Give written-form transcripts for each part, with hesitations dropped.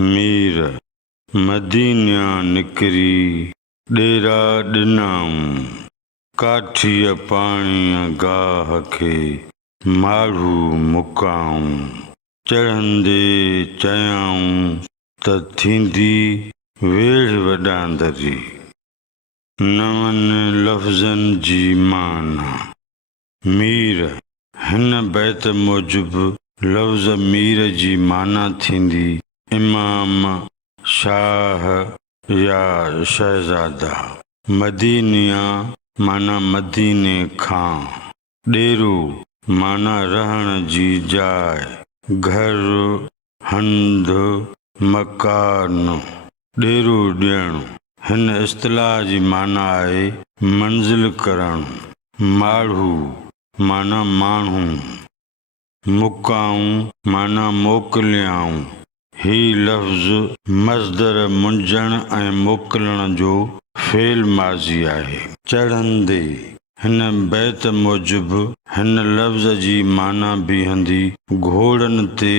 मीर मदीना निकरी डेरा ॾिनऊं काठीअ पाणीअ गाह खे माण्हू मुकाऊं चढ़ंदे चयाऊं त थींदी वेढ़ वॾांदरी नवनि लफ़्ज़नि जी माना मीर हिन बैत मूजिबि लफ़्ज़ मीर जी माना थींदी इमाम शाह या शहज़ादा मदीनिया माना मदीने खां डेरो माना रहण जी जाइ घर हंध मकान डेरो ॾियणु हिन इस्तिलाह जी माना आहे मंज़िल करणु माण्हू माना माण्हू मुकाऊं माना मोकिलियाऊं ही लफ़्ज़ मस्दर मुंझण ऐं मोकिलण जो फ़ेल माज़ी आहे चढ़ंदे हिन बैत मूजिबि हिन लफ़्ज़ जी माना बीहंदी घोड़नि ते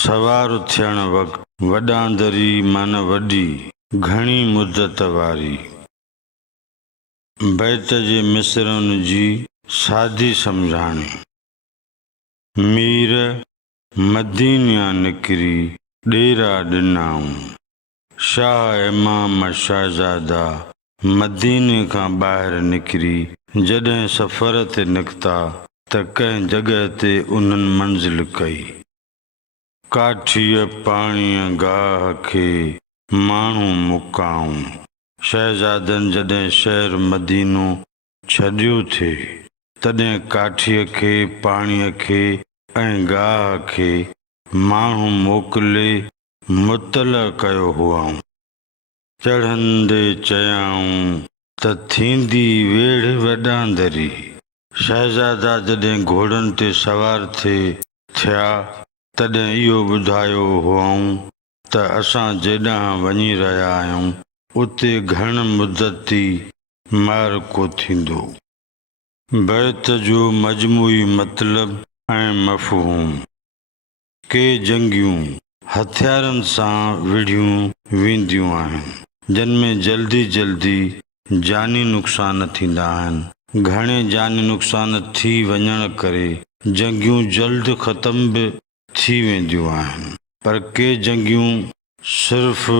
सवार थियण वक़्तु वॾांदरी माना वॾी घणी मुदत वारी बैत जे मिसरनि जी सादी सम्झाणी मीर मदीना निकिरी डेरा ॾिनऊं शाह इमाम शहज़ादा मदीने खां ॿाहिरि निकिरी जॾहिं सफ़र ते निकिता त कंहिं जॻह ते उन्हनि मंज़िल कई काठीअ पाणीअ गाह खे माण्हू मुकाऊं शहज़ादनि जॾहिं शहर मदीनो छॾियो थिए तॾहिं काठीअ खे पाणीअ खे ऐं गाह खे माण्हू मोकिले मुतल कयो हुआऊं चढ़ंदे चयाऊं त थींदी वेढ़ वॾांदरी शहज़ादा जॾहिं घोड़नि ते सवार थिया तॾहिं इहो ॿुधायो हुआऊं त असां जेॾांहुं वञी रहिया आहियूं उते घण मुदती मारको थींदो बैत जो मजमूई मतिलबु ऐं मफ़हूम के जंगियूं हथियारनि सां विढ़ियूं वेंदियूं आहिनि जिन में जल्दी जल्दी जानी नुक़सान थींदा आहिनि घणे जानी नुक़सान थी वञण करे जंगियूं जल्द ख़तम बि थी वेंदियूं आहिनि पर के जंगियूं सिर्फ़ु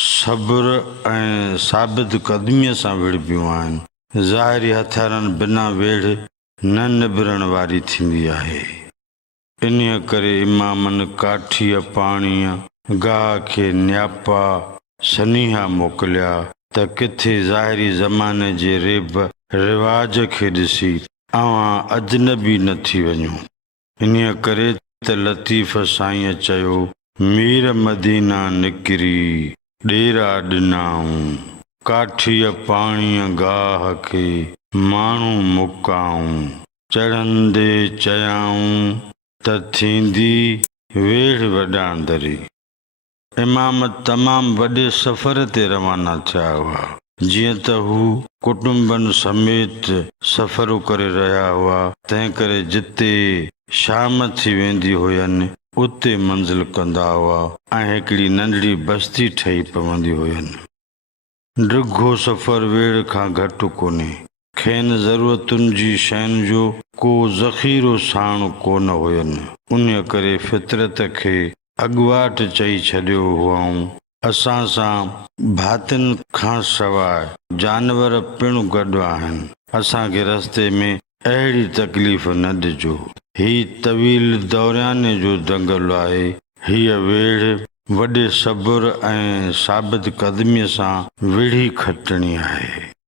सब्र ऐं साबित क़दमीअ सां विढ़बियूं आहिनि ज़ाहिरी हथियारनि बिना वेढ़ न निबिरण वारी थींदी आहे इन्हीअ करे इमामनि काठीअ पाणीअ गाह खे न्यापा सनीहा मोकिलिया त किथे ज़ाहिरी ज़माने जे रेब रिवाज खे ॾिसी अवां अजनबी न थी वञो इन्हीअ करे त लतीफ़ साईंअ चयो मीर मदीना निकिरी डेरा ॾिनऊं काठीअ पाणीअ गाह खे माण्हू मुकाऊं चढ़ंदे चयाऊं त थींदी वेढ़ वॾांदरी इमाम तमामु वॾे सफ़र ते रवाना थिया हुआ जीअं त हू कुटुंबनि समेत सफ़र करे रहिया हुआ तंहिं करे जिते शाम थी वेंदी हुयनि उते मंज़िल कंदा हुआ ऐं हिकिड़ी नंढड़ी बस्ती ठही पवंदी हुयनि ॾिघो सफ़र वेढ़ खां घटि कोन्हे खेनि ज़रूरतुनि जी शयुनि जो को ज़ख़ीरो साण कोन हुयनि उन्हीअ करे फितरत खे अॻुवाट चई छॾियो हुआऊं असां सां भातियुनि खां सवाइ जानवर पिणु गॾु आहिनि असांखे रस्ते में अहिड़ी तकलीफ़ न ॾिजो ही तवील दौरियाने जो दंगल आहे हीअ वेढ़ वॾे सब्र ऐं साबित क़दमीअ सां विढ़ी खटणी आहे